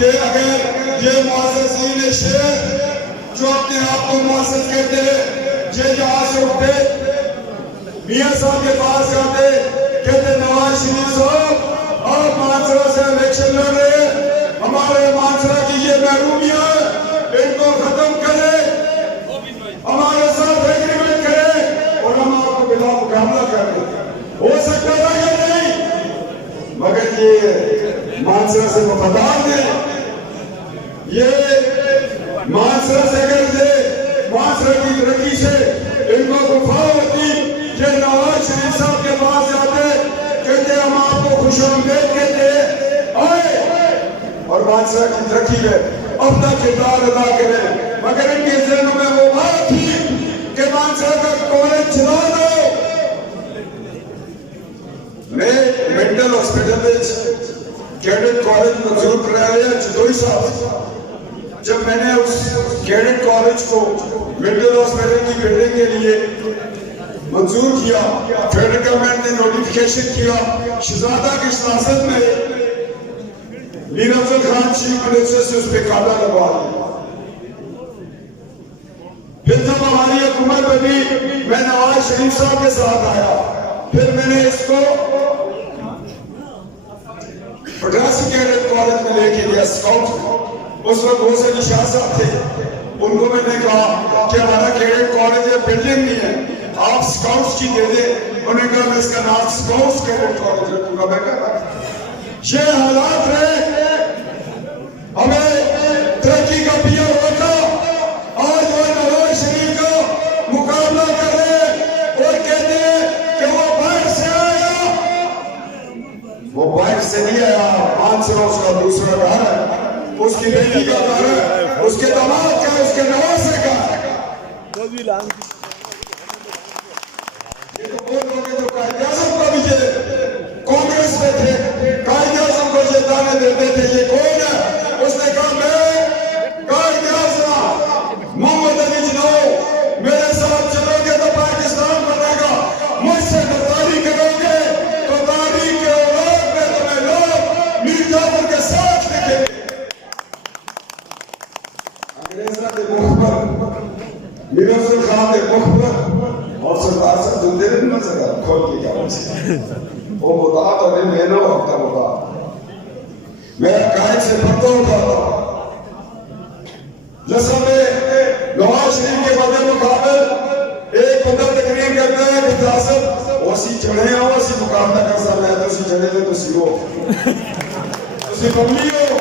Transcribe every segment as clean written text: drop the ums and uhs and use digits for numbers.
کہ اگر یہ معززین شیخ جو اپنے آپ کو معزز کہتے یہ یہاں سے اٹھتے میاں صاحب کے پاس جاتے کہتے نواز شریف صاحب آپ مانسرا سے الیکشن لڑ رہے ہمارے مانسرا کی یہ محرومیاں ان کو ختم کرے ہمارے ساتھ ایگریمنٹ کرے اور ہم آپ کو بلا مقابلہ کریں ہو سکتا تھا یا نہیں مگر یہ مانسرا سے وفادار دے یہ مانسرا سے گر دے مانسرا کی ترقی سے ان کو وفا ہوتی یہ نواز شریف صاحب کے پاس جاتے کہتے ہم آپ کو خوش آمدید کہتے آئے اور مانسرا کی ترقی میں اپنا کردار ادا کریں مگر ان کے ذہنوں میں وہ بات تھی کہ مانسرا کا کالج چلا دو میں مینٹل ہاسپٹل کیڈٹ کالج منظور کرایا جدوئی صاحب جب میں نے اس کیڈٹ کالج کو مینٹل ہاسپٹل کی بلڈنگ کے لیے منظور کیا فیڈرل گورنمنٹ نے نوٹیفیکیشن کیا شہزادہ کی سیاست میں میر افضل خان چیف منسٹر سے اس پہ کاٹا لگوا دیا پھر جب ہماری حکومت بنی میں نواز شریف صاحب کے ساتھ آیا پھر میں نے اس کو پٹراسی کیڈٹ کالج میں لے کے گیا اسکاؤٹ اس وقت بہت سے نشاہ صاحب تھے ان کو میں نے کہا کہ ہمارا کیڈٹ کالج ہے بلڈنگ نہیں ہے آپ اسکاؤٹس کی دے دیں انہوں نے کہا میں اس کا نام اسکاؤٹس کیڈٹ کالج رکھوں گا میں کہا یہ حالات رہے ہمیں ترقی کا پیا ہوا تھا آج وہ نواز شریف کا مقابلہ کر رہے اور کہتے ہیں کہ وہ باہر سے آیا وہ باہر سے نہیں آیا مانسرا اس کا دوسرا گھر ہے اس کی بیٹی کا گھر ہے اس کے داماد کا اس کے نواسے کا یہ تو وہ لوگ جو قائد اعظم کو بھی کانگریس میں تھے قائد اعظم کو یہ دعوے دیتے تھے یہ کون ہے اس نے کہا میں قائد اعظم محمد علی جناح میرے ساتھ چلو گے تو پاکستان بنے گا مجھ سے غداری کرو گے تو تاریخ کے اوراق میں تمہیں لوگ میر جعفر کے ساتھ لکھیں گے انگریزہ دے مخبر میر افضل خان دے مخبر اور سردار صاحب دن دیر نہیں سکتا کھول کے کیا مجھے وہ مدعات اور میں نہ وقتا مدعات میں قائد سے پردہ اٹھاتا جیسا میں نواز شریف کے بدے مقابل ایک بندہ تقریر کرتا ہے کہ تاثر وسی چڑھے ہیں وسی مقابلہ کر سکتا ہے تو سی چڑھے دے تو سی ہو تو سی بملی ہو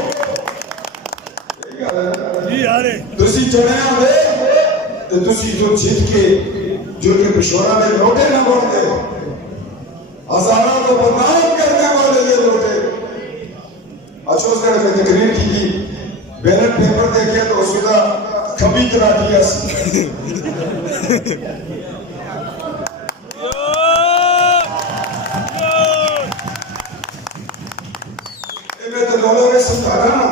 تو سی چڑھے ہیں تو سی جو جھٹ کے جو کہ پشورہ میں لوٹے نہ بڑھتے ہزاروں کو بدنام کرنے والے یہ لوٹے اچھو اس طرح میں تقریر کی بیلٹ پیپر دیکھے تو اس کا کبھی تراٹیا سی میں تو لوگوں میں سمجھا رہا نا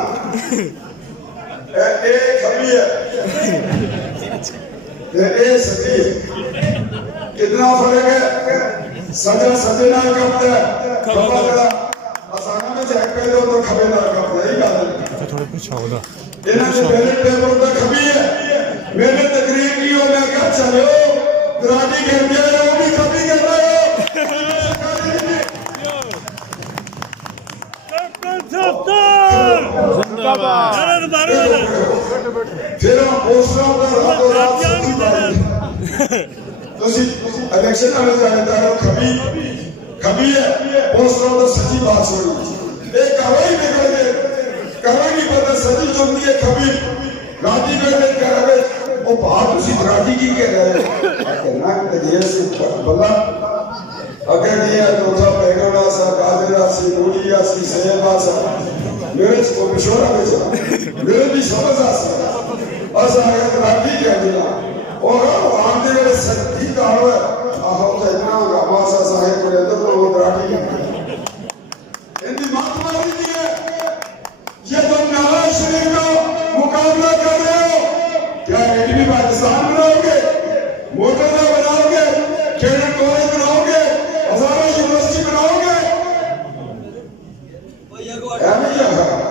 ایک کبھی ہے اے ستی ہے کتنا فرق ہے سجا سجنا کبت ہے کبا جڑا آسانہ میں چیک پہ دو تو کبھی نہ کبت ہے ہی گا تھوڑے پچھا ہوگا انہاں نے بیلٹ پیپر دا کبھی ہے میں نے تقریر کی ہو میں کہا چلے ہو دراٹی کہہ دیا ہے وہ بھی کبھی کہتا ہے پھر ہم پوسٹروں پر راتوں رات سچی پائی تو الیکشن آنے جانتا ہے کبھی ہے پوسٹروں پر سچی بات چھوڑی ایک کہوائی نکل گئے کہوائی نہیں پتہ سچی چلتی ہے کبھی راتی بیٹھے کہہ رہے وہ بات اسی راتی کی کہہ رہے کہنا کہ یہ سے بلا اگر یہ تو تھا پیگوڑا سا قادرہ سی نوڑیا سی سیبا سا میرے کو مشورہ میں چلا میرے بھی سمجھ آسا ایسا آگے راتی کہہ دیا اور آمدے والے سچی کہاں ہے آہو تا اتنا ہوگا ماسا صاحب کو لیتا تو وہ راتی اندی بات ماری دی ہے یہ تم نواز شریف کا مقابلہ کر رہے ہو کیا ایڈمی پاکستان بناؤ گے موٹرہ بناؤ گے کیڈٹ کالج بناؤ گے ہزاروں یونیورسٹی بناؤ گے اے بھیا